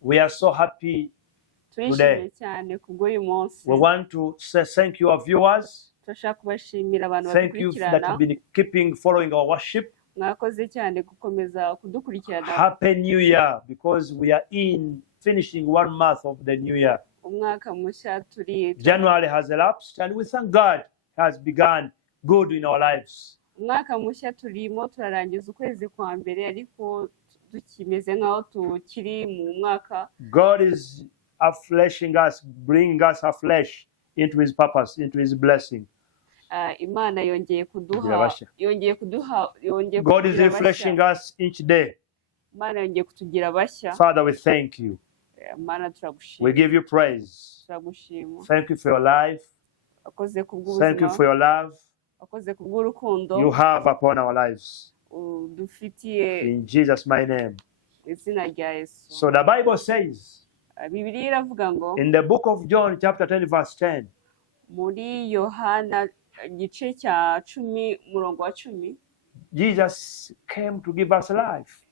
We are so happy today. We want to say thank you, our viewers. Thank you that you've been following our worship. Happy New Year, because we are finishing 1 month of the new year. January has elapsed, and we thank God has begun good in our lives. God is affleshing us, bringing us afresh into His purpose, into His blessing. God is refreshing us each day. Father, we thank you. We give you praise. Thank you for your life. Thank you for your love you have upon our lives. In Jesus' mighty name. So the Bible says in the book of John chapter 10 verse 10, Jesus came to give us life.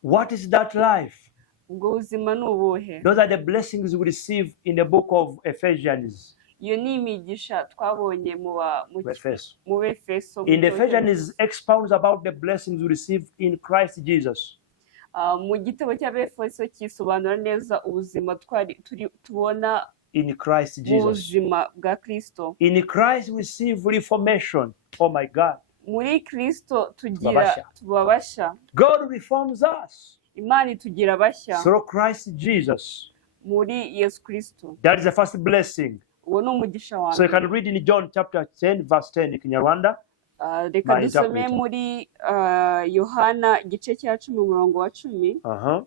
What is that life? Those are the blessings we receive in the book of Ephesians. In Ephesians, expounds about the blessings we receive in Christ Jesus. In Christ Jesus. In Christ we receive reformation. Oh my God. God reforms us through Christ Jesus. That is the first blessing. So you can read in John chapter 10 verse 10 in Kinyarwanda. Reka dusome muri Yohana igice cya 10:10.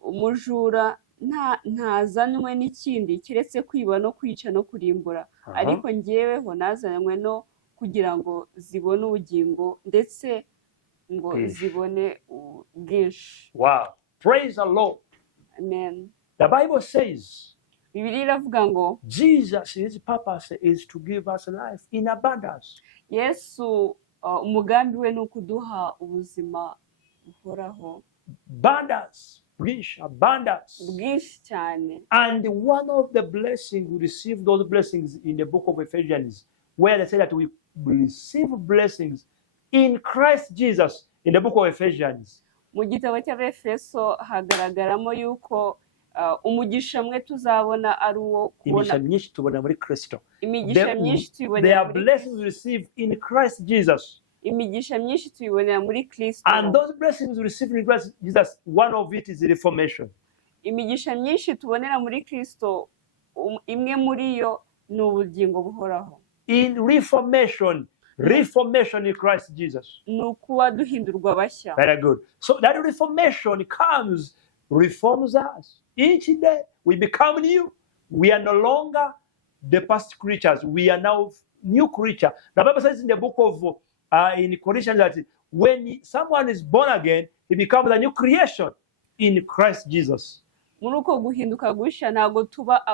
Umujura ntazanywe n'ikindi kiretse kwiba no kwica no kurimbura, ariko njyeweho nazanywe no kugira ngo zibone ubugingo ndetse ngo zibone bwinshi. Wow, praise the Lord. Amen. The Bible says Bibiliya iravuga ngo Jesus, his purpose is to give us life in abundance. Yesu umugambi we nukuduha ubuzima buhoraho. Abundance, bwinshi, abundance. Bwinshi cyane. And one of the blessings, we receive those blessings in the book of Ephesians, where they say that we receive blessings in Christ Jesus, in the book of Ephesians. Mu gitabo cy'Abefeso hagaragaramo yuko umugisha mwe tuzabona ari uwo kubona. Imigisha myinshi tubona muri Kristo. Imigisha myinshi tubona. There are blessings we receive in Christ Jesus. Imigisha myinshi tubona muri Kristo. And those blessings we receive in Christ Jesus, one of it is reformation. Imigisha myinshi tubonera muri Kristo, imwe muri yo ni ubugingo buhoraho. In reformation in Christ Jesus. Nukuba duhindurwa bashya. Very good. So that reformation reforms us. Each day we become new. We are no longer the past creatures. We are now new creature. The Bible says in the book of in Corinthians that when someone is born again, he becomes a new creation in Christ Jesus. Muruko guhinduka gushya ntago tuba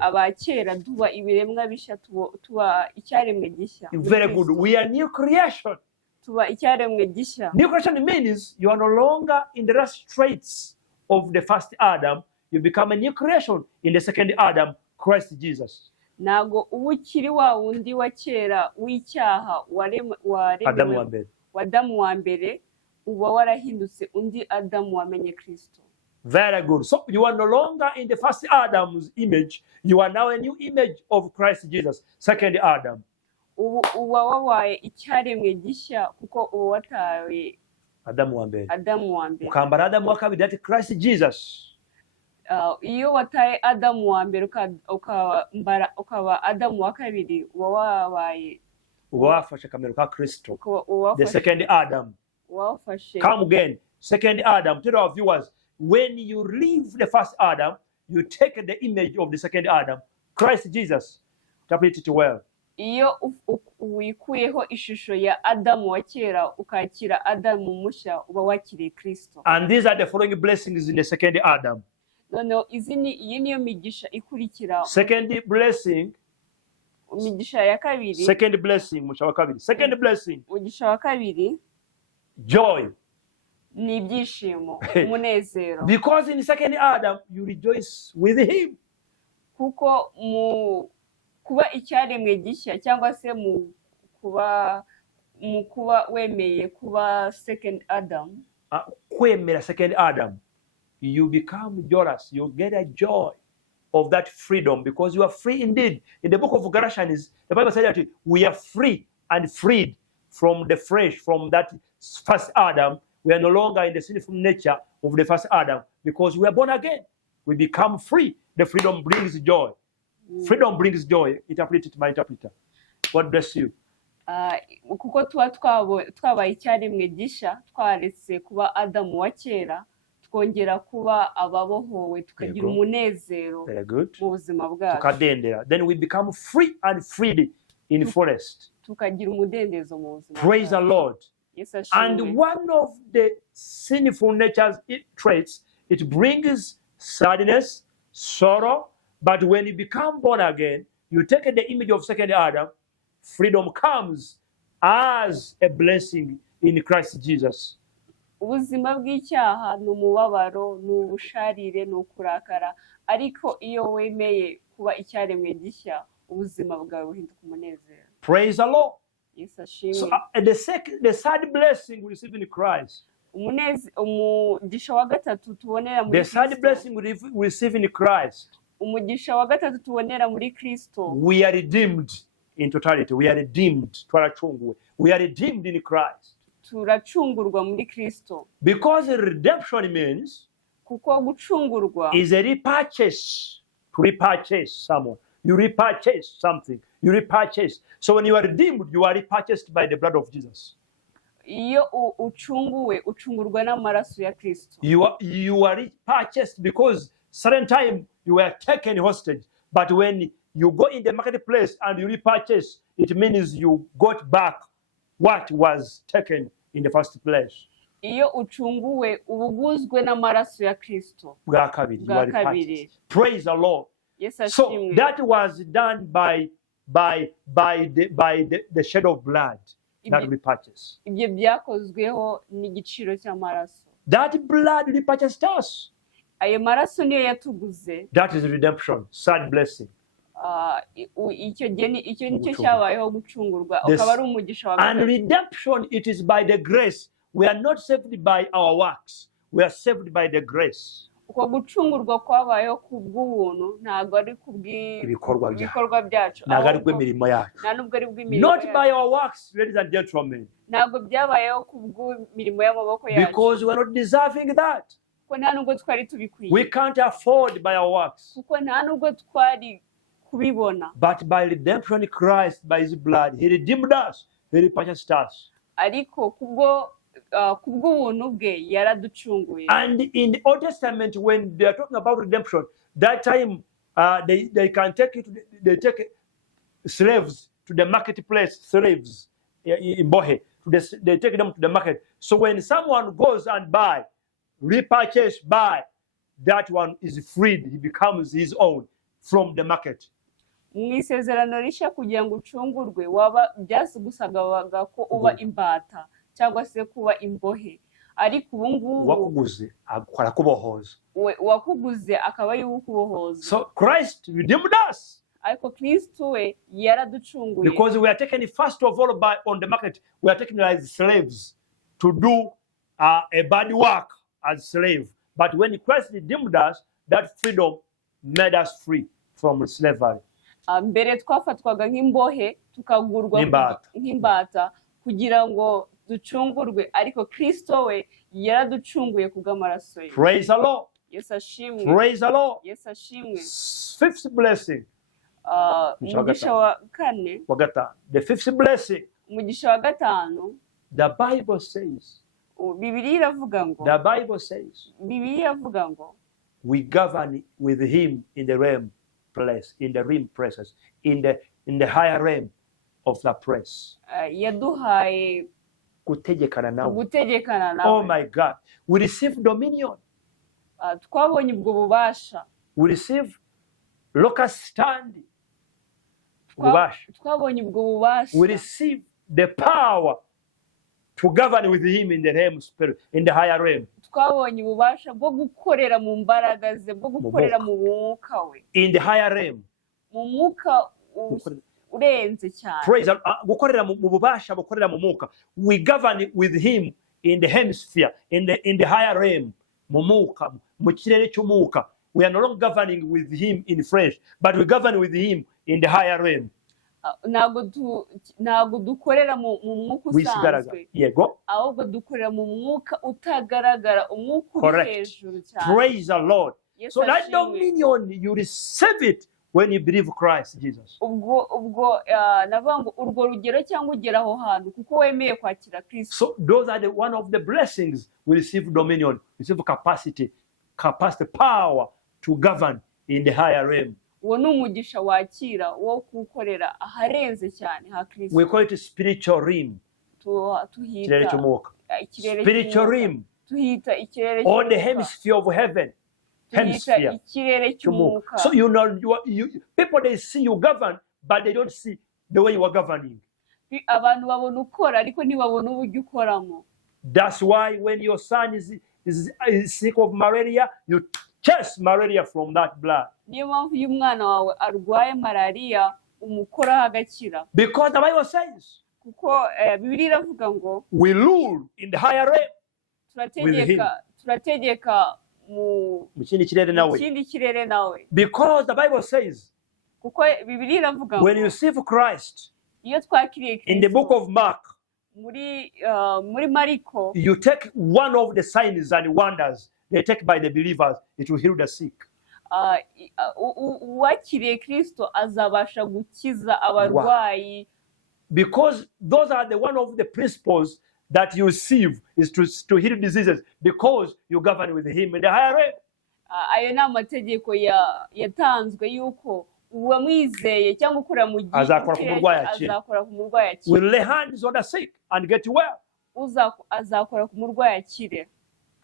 abakera tuba ibiremwa bishya tuba icyaremwe gishya. Very good. We are new creation. Tuba icyaremwe gishya. New creation means you are no longer in the last traits of the first Adam. You become a new creation in the second Adam, Christ Jesus. Nago ubukiri wa wundi wa kera w'icyaha Adamu wa mbere uba warahindutse undi Adamu wamenye Kristo. Very good. So you are no longer in the first Adam's image. You are now a new image of Christ Jesus, second Adam. Uba wabaye icyaremwe gishya kuko uba watawe Adamu wa mbere. Ukambara Adamu wa kabiri, that Christ Jesus. Iyo wataye Adamu wa mbere ukaba Adamu wa kabiri uba wabaye wafashe kamero ka Kristo. The second Adam. Come again. Second Adam. Tell our viewers, when you leave the first Adam, you take the image of the second Adam, Christ Jesus. Interpret it well. Iyo wikuyeho ishusho ya Adamu wa kera ukakira Adamu mushya uba wakiriye Kristo. And these are the following blessings in the second Adam. No, iyi niyo migisha ikurikira. Second blessing. Migisha ya kabiri. Second blessing, mugisha wa kabiri. Second blessing. Mugisha wa kabiri. Joy. ni ibyishimo umunezero because in second Adam you rejoice with him kuko mu kuba icyaremwe gishya cyangwa se mu kuba wemeye kuba second Adam kwemera second Adam you become joyous, you get a joy of that freedom because you are free indeed. In the book of Galatians, the Bible says that we are free and freed from the flesh, from that first Adam. We are no longer in the sinful nature of the first Adam because we are born again. We become free. The freedom brings joy. Freedom brings joy. Interpret it, my interpreter. God bless you. Kuko twabaye icyaremwe gisha twaretse kuba Adamu wa kera twongera kuba ababohowe tukagira umunezero mu buzima bwacu tukadendera, then we become free and freed in forest. Tukagira umudendezo mu buzima. Praise the Lord. And one of the sinful nature's traits, it brings sadness, sorrow, but when you become born again, you take the image of second Adam, freedom comes as a blessing in Christ Jesus. Ubuzima bw'icyaha ni umubabaro, ni ubusharire, ni ukurakara, ariko iyo wemeye kuba icyaremwe gishya ubuzima bwawe buhinduka umunezero. Praise the Lord. Yesu ashimwe. So the third blessing we receive in Christ. Umugisha wa gatatu tubonera muri Kristo. The third blessing we receive in Christ. Umugisha wa gatatu tubonera muri Kristo. We are redeemed in totality. We are redeemed. We are redeemed in Christ. Turacungurwa muri Kristo. Because redemption means kuko gucungurwa is a repurchase. To repurchase someone. You repurchase something. You repurchase. So when you are redeemed, you are repurchased by the blood of Jesus. Iyo uchunguwe uchungurwa n'amaraso ya Kristo. You are repurchased because certain time you were taken hostage. But when you go in the marketplace and you repurchase, it means you got back what was taken in the first place. Iyo uchunguwe ubuguzwe n'amaraso ya Kristo. Bwa kabiri. Praise the Lord. Yes, so that was done by the shed of blood that we purchased. Ibyo byakozweho n'igiciro cy'amaraso. That blood repurchased us. Ayo maraso niyo yatuguze. That is redemption, third blessing. Icyo nicyo cyabayeho gucungurwa ukaba ari umugisha wa And redemption, it is by the grace. We are not saved by our works. We are saved by the grace. Uko gucungurwa kwabayeho kubw'ubuntu ntago ari kubw'ibikorwa byacu. Ntago ari kw'imirimo yacu. Nta nubwo ari bw'imirimo yacu. Not by our works, ladies and gentlemen. Ntago byabayeho kubw'imirimo y'amaboko yacu. Because we are not deserving that. Kuko nta nubwo twari tubikwiye. We can't afford by our works. Kuko nta nubwo twari kubibona. But by redemption in Christ, by his blood, he redeemed us. He repurchased us. Ariko kubw'ubuntu bwe yaraducunguye. And in the Old Testament, when they are talking about redemption, that time they can take it. They take slaves to the marketplace. Slaves in Bohe. They take them to the market. So when someone goes and buy, repurchase, buy, that one is freed. He becomes his own from the market. Mu isezerano rishya kugira ngo ucungurwe byasigusaga ko uba imbata cyangwa se kuba imbohe, ariko ubu ngubu wakuguze akora kubohoza, wakuguze akaba yukubohoza. So Christ redeemed us. Ariko Kristo we yaraducunguye. Because we are taken first of all on the market, we are taken as slaves to do a bad work as slave. But when Christ redeemed us, that freedom made us free from slavery. Mbere twafatwaga nk'imbohe tukagurwa nk'imbata kugira ngo ducungurwe, ariko Kristo we yaraducunguye kubw'amaraso ye. Praise the Lord. Yesu ashimwe. Praise the Lord. Yesu ashimwe. Fifth blessing. Umugisha wa kane. The fifth blessing. Umugisha wa gatanu. The Bible says. Bibiliya iravuga ngo. The Bible says. Bibiliya iravuga ngo. We govern with him in the realm place, in the realm places, in the higher realm of the place. Yaduhaye gutegekana nawe. Gutegekana nawe. Oh my God. We receive dominion. Twabonye ubwo bubasha. We receive locus standi. Twabonye ubwo bubasha. We receive the power to govern with him in the realm spirit, in the higher realm. Twabonye ububasha bwo gukorera mu mbaraga ze, bwo gukorera mu mwuka we. In the higher realm. Mu mwuka urenze cyane. Praise gukorera mu bubasha bukorera mu mwuka. We govern with him in the hemisphere, in the higher realm. Mu mwuka, mu kirere cy'umwuka. We are no longer governing with him in flesh, but we govern with him in the higher realm. Ntabwo dukorera mu mwuka usanzwe, yego, ahubwo dukorera mu mwuka utagaragara, umwuka uri hejuru cyane. Praise the Lord. So that dominion, you receive it when you believe Christ Jesus. Ubwo navuga ngo urwo rugero cyangwa ugera aho hantu kuko wemeye kwakira Kristo. So those are one of the blessings we receive dominion, receive capacity, power to govern in the higher realm. Uwo ni umugisha wakira wo kukorera aharenze cyane ha Kristo. We call it spiritual realm. Tuhita spiritual realm. Tuhita ikirere or the hemisphere of heaven. Hemisphere. Ikirere cy'umwuka. So you know, people they see you govern, but they don't see the way you are governing. Abantu babona ukora ariko ntibabona uburyo ukoramo. That's why when your son is sick of malaria, you chase malaria from that blood. Niyo mpamvu iyo umwana wawe arwaye malaria umukoraho agakira. Because the Bible says, kuko Bibiliya iravuga ngo we rule in the higher realm. Turategeka mu kindi kirere nawe. Because the Bible says, kuko Bibiliya iravuga ngo when you receive Christ, iyo twakiriye Kristo, in the book of Mark, muri Mariko, you take one of the signs and wonders they take by the believers, it will heal the sick. Uwakiriye Kristo azabasha gukiza abarwayi. Because those are the one of the principles that you receive is to heal diseases, because you govern with him in the higher realm. Ayo ni amategeko yatanzwe yuko uwamwizeye cyangwa ukura mu gihe azakora ku murwayi akire. Will lay hands on the sick and get well. Azakora ku murwayi akire.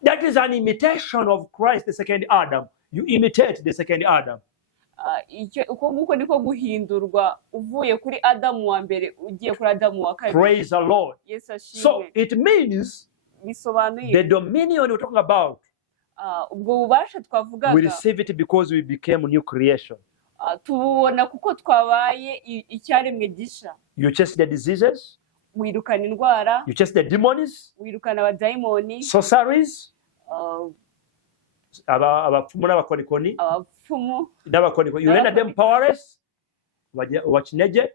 That is an imitation of Christ, the second Adam. You imitate the second Adam. Uko nguko niko guhindurwa uvuye kuri Adamu wa mbere ugiye kuri Adamu wa kabiri. Praise the Lord. Yes, ashimwe. So it means the dominion we're talking about, ubwo bubasha twavugaga, we receive it because we became a new creation. Tubona kuko twabaye icyaremwe gisha. You chase the diseases, wirukana indwara, you chase the demons, wirukana abadayimoni, sorceries, abapfumu n'abakonikoni, you render them powerless, ubakinege,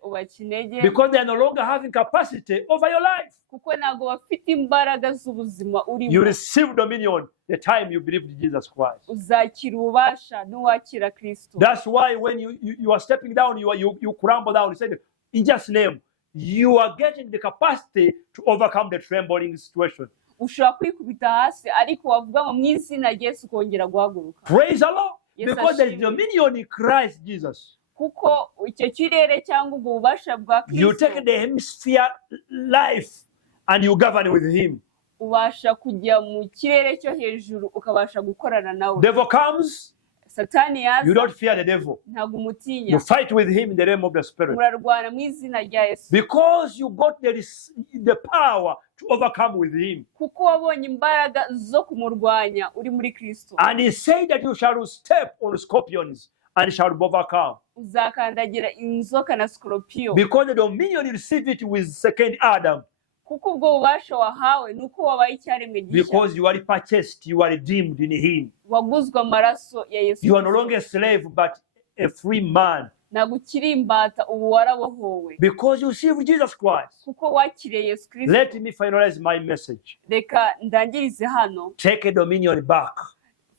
because they are no longer having capacity over your life. Kuko ntago bafite imbaraga z'ubuzima urimo. You receive dominion the time you believe in Jesus Christ. Uzakira ububasha n'uwakira Kristo. That's why when you are stepping down, you crumble down. You say, in Jesus' name, you are getting the capacity to overcome the trembling situation. Ushobora kwikubita hasi ariko wavuga mu izina rya Yesu kongera guhaguruka. Praise the Lord. Because there is dominion in Christ Jesus. Kuko icyo kirere cyangwa ubwo bubasha bwa Kristo. You take the hemisphere life and you govern with him. Ubasha kujya mu kirere cyo hejuru ukabasha gukorana nawe. Devil comes, Satani yaza, you don't fear the devil. Ntago umutinya. You fight with him in the realm of the spirit. Murarwana mu izina rya Yesu. Because you got the power to overcome with him. Kuko wabonye imbaraga zo kumurwanya uri muri Kristo. And he said that you shall step on scorpions and shall overcome. Uzakandagira inzoka na scorpion. Because the dominion you receive it with second Adam. Kuko ubwo bubasha wahawe nuko wabaye icyaremwe gisha. Because you are purchased, you are redeemed in him. Waguzwe amaraso ya Yesu. You are no longer a slave but a free man. Ntabwo ukiri imbata ubu warabohowe. Because you receive Jesus Christ. Kuko wakiriye Yesu Kristo. Let me finalize my message. Reka ndangirize hano. Take a dominion back.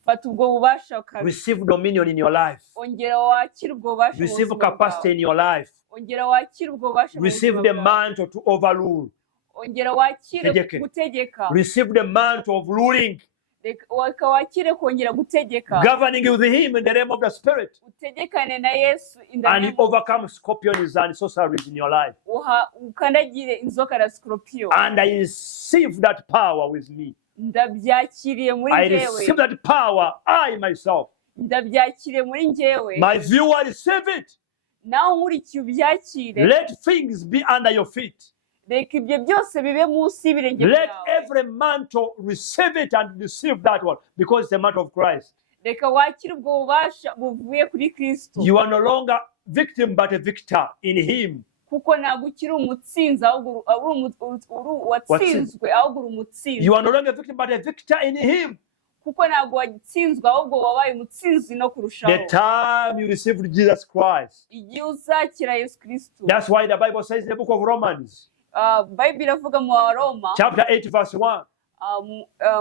Fata ubwo bubasha ukabi. Receive dominion in your life. Ongera wakire ubwo bubasha. Receive capacity in your life. Ongera wakire ubwo bubasha. Receive the mantle to overrule. Ongera wakire gutegeka. Receive the mantle of ruling. Wakire kongera gutegeka. Governing with him in the realm of the spirit. Utegekane na Yesu in the and you overcome scorpions and sorceries in your life. Ukandagire inzoka na scorpion. And I receive that power with me. Ndabyakiriye muri I njyewe. receive that power, I myself. Ndabyakiriye muri njyewe. My viewer receive it. Nawe nkurikiye ubyakire. Let things be under your feet. reka ibyo byose bibe munsi y'ibirenge Let byawe. every mantle receive it and receive that one because it's a mantle of Christ. Reka wakire ubwo bubasha buvuye kuri Kristo. You are no longer victim but a victor in him. Kuko ntabwo ukiri umutsinzi ahubwo watsinzwe ahubwo uri umutsinzi. You are no longer a victim but a victor in him. Kuko ntabwo watsinzwe ahubwo wabaye umutsinzi no kurushaho. The time you received Jesus Christ. Igihe uzakira Yesu Kristo. That's why the Bible says in the book of Romans. Bible iravuga mu Roma. Chapter 8 verse 1.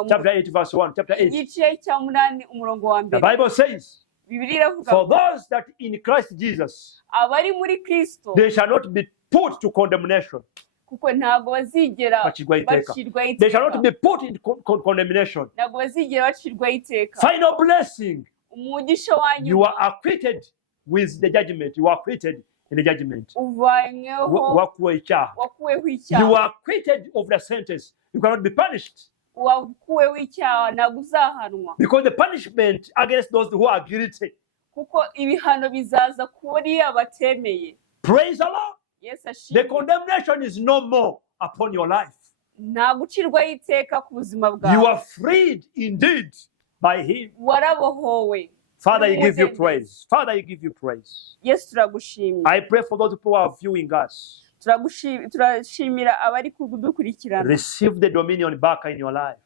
Chapter 8 verse 1. Chapter 8. Igice cya 8 umurongo wa mbere. The Bible says. Bibiliya iravuga. For those that in Christ Jesus. Abari muri Kristo. They shall not be put to condemnation. Kuko ntabwo bazigera bacirwa iteka. They shall not be put in condemnation. Ntabwo bazigera bacirwa iteka. Final blessing. Umugisha wanyu. You are acquitted with the judgment. You are acquitted in the judgment. Uvanyweho. Wakuweho icyaha. You are acquitted of the sentence. You cannot be punished. Wakuweho icyaha ntabwo uzahanwa. Because the punishment against those who are guilty. Kuko ibihano bizaza kuri abatemeye. Praise the Lord. Yes, the condemnation is no more upon your life. Ntabwo ucirwaho iteka ku buzima bwawe. You are freed indeed by him. Warabohowe. Father, you give you praise. Father, you give you praise. Yes, turagushimira. I pray for those who are viewing us. Turashimira abari kudukurikirana. Receive the dominion back in your life.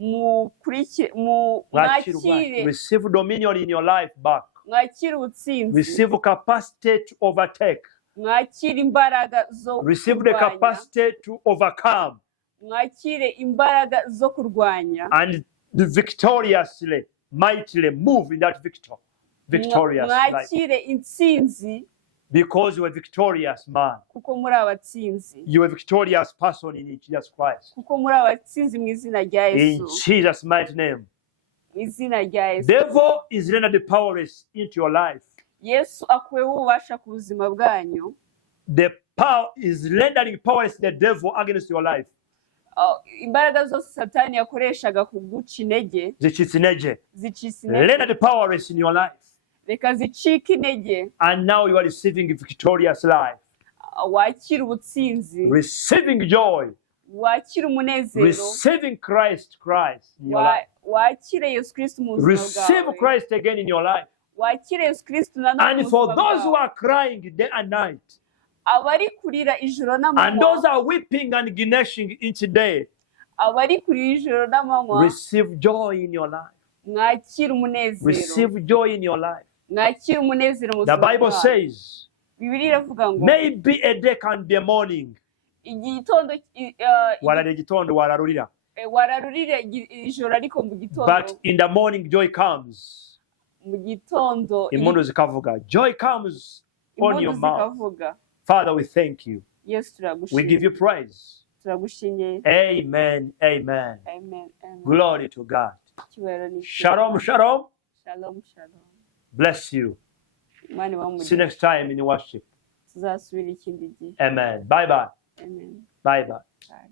Mwakire. Receive dominion in your life back. Mwakire ubutsinzi. Receive capacity to overtake. Mwakire imbaraga zo kurwanya. Receive the capacity to overcome. Mwakire imbaraga zo kurwanya. And victoriously, mightily move in that victorious life. Mwakire intsinzi. Because you are a victorious man. Kuko muri abatsinzi. You are a victorious person in Jesus Christ. Kuko muri abatsinzi mu izina rya Yesu. In Jesus' mighty name. Mu izina rya Yesu. Devil is rendered powerless into your life. Yesu akuweho ububasha ku buzima bwanyu. The power is rendering powerless the devil against your life. Imbaraga zose Satani yakoreshaga kuguca intege. Zicitse intege. Zicitse intege. Rendered powerless in your life. Reka zicike intege. And now you are receiving a victorious life. Wakira ubutsinzi. Receiving joy. Wakira umunezero. Receiving Christ in your life. Wakira Yesu Kristo mu buzima bwawe. Receive Christ again in your life. Wakira Yesu Kristo na none. And for those who are crying day and night. Abari kurira ijoro n'amanywa. And those are weeping and gnashing each day. Abari kurira ijoro n'amanywa. Receive joy in your life. Mwakira umunezero. Receive joy in your life. Mwakira umunezero mu buzima bwawe. The Bible says. Bibiliya iravuga ngo. Maybe a day can be a morning. Igitondo wararira igitondo wararurira. Wararurira ijoro ariko mu gitondo. But in the morning joy comes. Mu gitondo. Impundu zikavuga. Joy comes on your mouth. Father, we thank you. Yes, we give you praise. Amen, amen. Amen, amen. Glory to God. Shalom, shalom. Shalom, shalom. Bless you. See you next time in worship. Amen. Bye-bye. Amen. Bye-bye. Bye.